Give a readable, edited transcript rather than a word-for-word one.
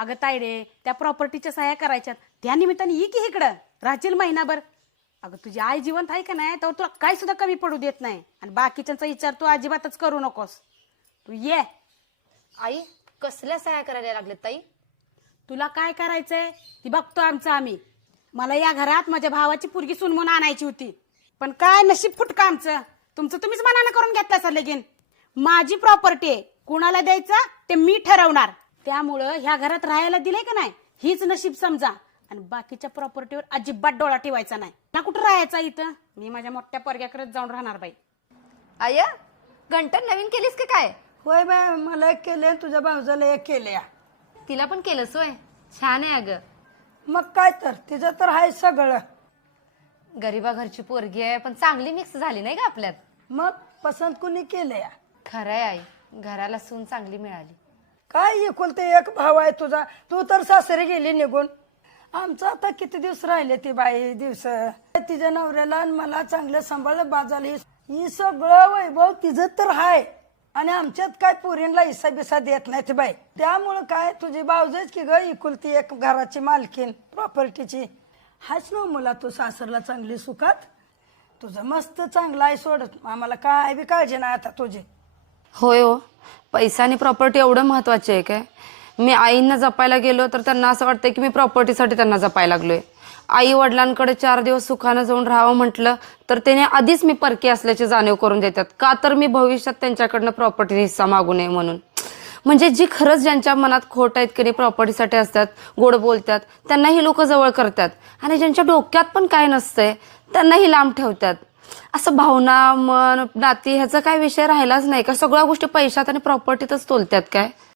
अगं तायडे, त्या प्रॉपर्टीच्या सह्या करायच्यात, त्या निमित्ताने ये की इकडं राहशील महिनाभर. अगं तुझी आई जिवंत आहे का नाही तर तुला काय सुद्धा कमी पडू देत नाही, आणि बाकीच्यांचा विचार तू अजिबातच करू नकोस. तू ये. आई कसल्या सह्या करायला लागलेत ताई? तुला काय करायचंय ती बघतो आमचं आम्ही. मला या घरात माझ्या भावाची पोरगी सुनमून आणायची होती, पण काय नशीब फुटका आमचं. तुमचं तुम्हीच मनानं करून घेतलं असं लगीन. माझी प्रॉपर्टी आहे, कुणाला द्यायचं ते मी ठरवणार. त्यामुळं ह्या घरात राहायला दिलंय का नाही हीच नशीब समजा, आणि बाकीच्या प्रॉपर्टीवर अजिबात डोळा ठेवायचा नाही ना. कुठं राहायचा इथं? मी माझ्या मोठ्या पोरग्याकडेच जाऊन राहणार बाई. आय घंटन नवीन केलीस का काय? होय बाय, मला एक केले, तुझ्या भाऊजाला एक केले. तिला पण केलंस होय? छान आहे अगं. मग काय तर तिचं तर आहे सगळं. गरीबा घरची पोरगी आहे पण चांगली मिक्स झाली नाही का आपल्यात. मग पसंत कुणी केले? खरंय आई, घराला सून चांगली मिळाली. काय एकुलते एक भाव आहे तुझा, तू तर सासरी गेली निघून. आमचं आता किती दिवस राहिले ती बाई दिवस. तिच्या नवऱ्याला आणि मला चांगलं सांभाळलं बाजाला. ही सगळं वैभव तिचं तर हाय, आणि आमच्यात काय पोरींना हिस्सा बिसा देत नाही ती बाई. त्यामुळं काय तुझी भाऊजच की ग इकुलती एक घराची मालकीन प्रॉपर्टीची. हाच ना मुला तू सासरला चांगली सुखात. तुझं मस्त चांगलं आहे सोड, आम्हाला काय बी काळजी नाही आता तुझी. होय हो, पैसा आणि प्रॉपर्टी एवढं महत्वाचे आहे काय? मी आईंना जपायला गेलो तर त्यांना असं वाटतंय की मी प्रॉपर्टीसाठी त्यांना जपायला लागलोय. आई वडिलांकडे 4 दिवस सुखानं जाऊन राहावं म्हटलं तर त्याने आधीच मी परकी असल्याची जाणीव करून देतात, का तर मी भविष्यात त्यांच्याकडनं प्रॉपर्टी हिस्सा मागू नये म्हणून. म्हणजे जी खरंच ज्यांच्या मनात खोट आहेत की प्रॉपर्टीसाठी असतात, गोड बोलतात, त्यांना ही लोक जवळ करतात, आणि ज्यांच्या डोक्यात पण काय नसतंय त्यांनाही लांब ठेवतात. असं भावना मन नाती ह्याचा काय विषय राहिलाच नाही का? सगळ्या गोष्टी पैशात आणि प्रॉपर्टीतच तोलतात काय?